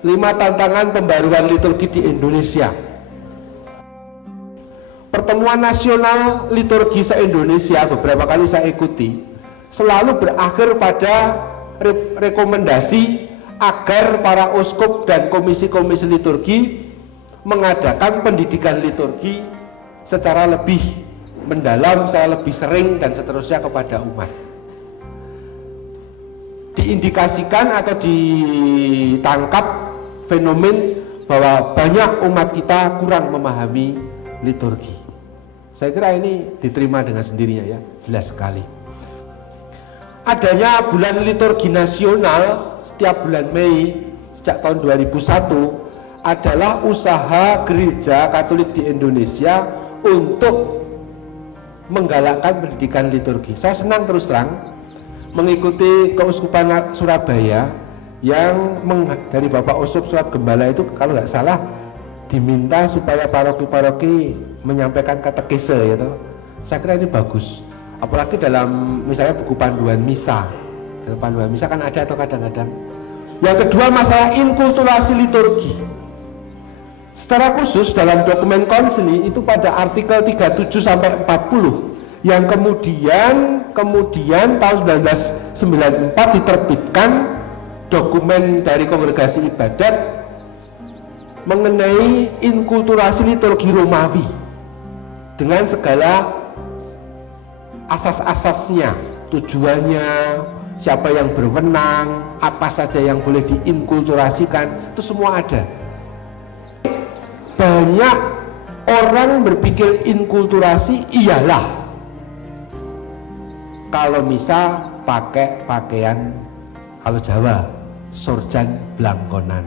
5 tantangan pembaruan liturgi di Indonesia. Pertemuan nasional liturgi se-Indonesia beberapa kali saya ikuti, selalu berakhir pada rekomendasi agar para uskup dan komisi-komisi liturgi mengadakan pendidikan liturgi secara lebih mendalam, secara lebih sering dan seterusnya kepada umat. Diindikasikan atau ditangkap fenomen bahwa banyak umat kita kurang memahami liturgi. Saya kira ini diterima dengan sendirinya ya, jelas sekali. Adanya bulan liturgi nasional setiap bulan Mei sejak tahun 2001 adalah usaha gereja Katolik di Indonesia untuk menggalakkan pendidikan liturgi. Saya senang terus terang mengikuti Keuskupan Surabaya yang dari Bapak Uskup Surat Gembala itu kalau nggak salah diminta supaya paroki-paroki menyampaikan katekese gitu. Saya kira ini bagus. Apalagi dalam misalnya buku panduan misa. Dalam panduan misa kan ada atau kadang-kadang. Yang kedua masalah inkulturasi liturgi. Secara khusus dalam dokumen konsili itu pada artikel 37 sampai 40 yang kemudian tahun 1994 diterbitkan dokumen dari Kongregasi Ibadat mengenai inkulturasi liturgi Romawi dengan segala asas-asasnya, tujuannya, siapa yang berwenang, apa saja yang boleh diinkulturasikan, itu semua ada. Banyak orang berpikir inkulturasi ialah kalau misa pakai pakaian, kalau Jawa sorjan blangkonan.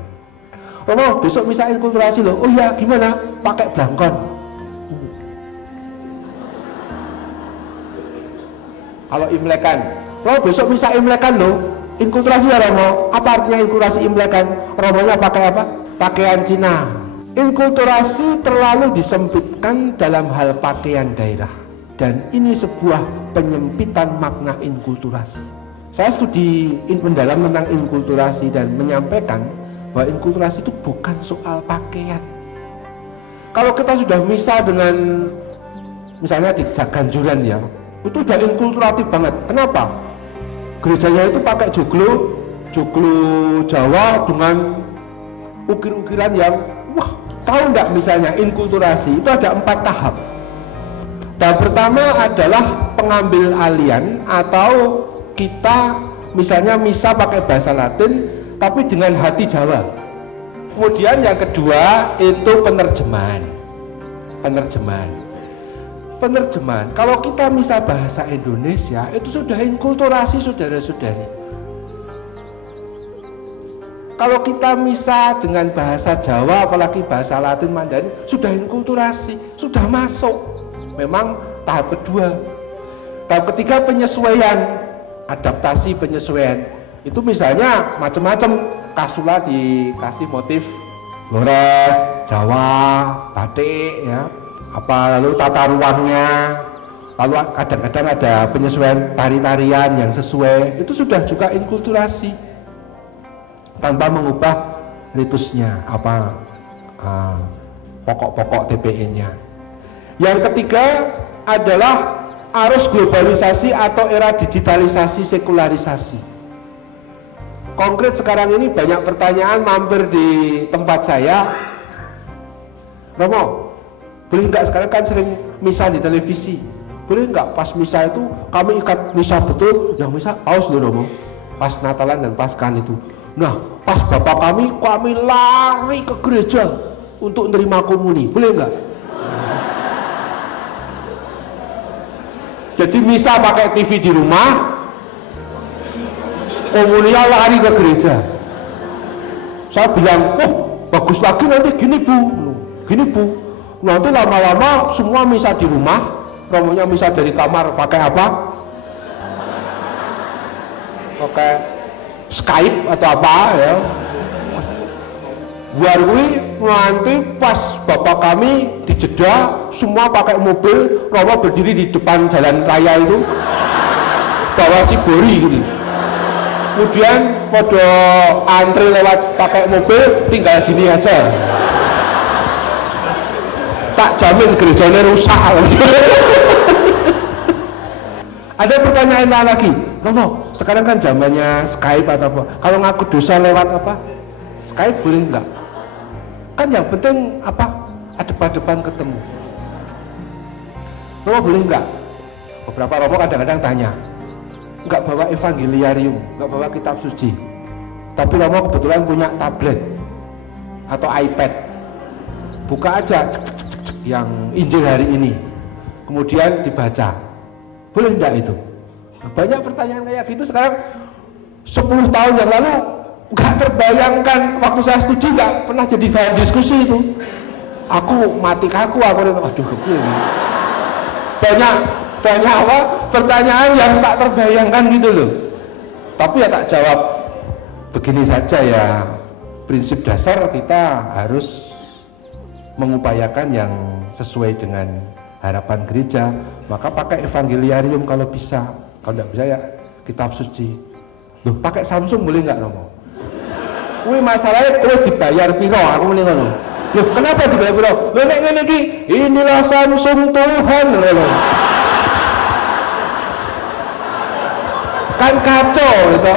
Romo besok misa inkulturasi loh. Oh ya gimana? Pakai blangkon. Kalau Imlekan, Romo besok misa Imlekan loh. Inkulturasi ya Romo. Apa artinya inkulturasi Imlekan? Romonya pakai apa? Pakaian Cina. Inkulturasi terlalu disempitkan dalam hal pakaian daerah. Dan ini sebuah penyempitan makna inkulturasi. Saya studi mendalam tentang inkulturasi dan menyampaikan bahwa inkulturasi itu bukan soal pakaian. Kalau kita sudah misa dengan misalnya di Ganjuran ya, itu sudah inkulturatif banget. Kenapa? Gerejanya itu pakai joglo Jawa dengan ukir-ukiran yang wah, tahu enggak misalnya inkulturasi itu ada 4 tahap. Tahap pertama adalah pengambil alian atau kita misalnya misa pakai bahasa Latin tapi dengan hati Jawa. Kemudian yang kedua itu penerjemahan. Kalau kita misa bahasa Indonesia itu sudah inkulturasi saudara-saudari. Kalau kita misa dengan bahasa Jawa apalagi bahasa Latin Mandarin sudah inkulturasi, sudah masuk. Memang tahap kedua. Tahap ketiga penyesuaian, adaptasi penyesuaian. Itu misalnya macam-macam, kasula dikasih motif Flores, Jawa, batik ya. Lalu tata ruangnya, lalu kadang-kadang ada penyesuaian tari-tarian yang sesuai. Itu sudah juga inkulturasi. Tanpa mengubah ritusnya, pokok-pokok TPE-nya. Yang ketiga adalah arus globalisasi atau era digitalisasi sekularisasi. Konkret sekarang ini banyak pertanyaan mampir di tempat saya. Romo, boleh nggak sekarang kan sering misa di televisi? Boleh nggak pas misa itu kami ikat misa betul? Yang misa paus loh Romo, pas Natalan dan Paskan itu. Nah, pas bapak kami lari ke gereja untuk menerima komuni. Boleh nggak? Jadi misa pakai TV di rumah, komuninya lari ke gereja. Saya bilang, bagus lagi nanti gini bu. Nanti lama-lama semua misa di rumah, romonya misa dari kamar pakai apa? Pakai Skype atau apa ya? Warwi nanti pas bapak kami di Jeddah semua pakai mobil, Romo berdiri di depan jalan raya itu bawa sibori gitu. Kemudian podo antri lewat pakai mobil, tinggal gini aja. Tak jamin gerejanya rusak. Ada pertanyaan lagi, Romo, sekarang kan zamannya Skype atau apa? Kalau ngaku dosa lewat apa? Skype boleh enggak? Kan yang penting apa? Adep-adepan ketemu. Romo boleh enggak? Beberapa Romo kadang-kadang tanya, enggak bawa evangeliarium, enggak bawa kitab suci, tapi Romo kebetulan punya tablet atau iPad, buka aja yang Injil hari ini, kemudian dibaca, boleh enggak itu? Banyak pertanyaan kayak gitu sekarang. 10 tahun yang lalu nggak terbayangkan, waktu saya studi nggak pernah jadi bahan diskusi itu. Aku mati kaku, aduh begini. Banyak apa pertanyaan yang tak terbayangkan gitu loh. Tapi ya tak jawab begini saja ya, prinsip dasar kita harus mengupayakan yang sesuai dengan harapan gereja, maka pakai evangeliarium kalau bisa, kalau tidak bisa ya kitab suci. Loh, pakai Samsung boleh nggak Romo? Wih, masalahnya dibayar piro, aku mending ngono. Loh, kenapa dibayar piro? Loh, nek ngene iki, inilah Samsung Tuhan loh. Kan kacau gitu.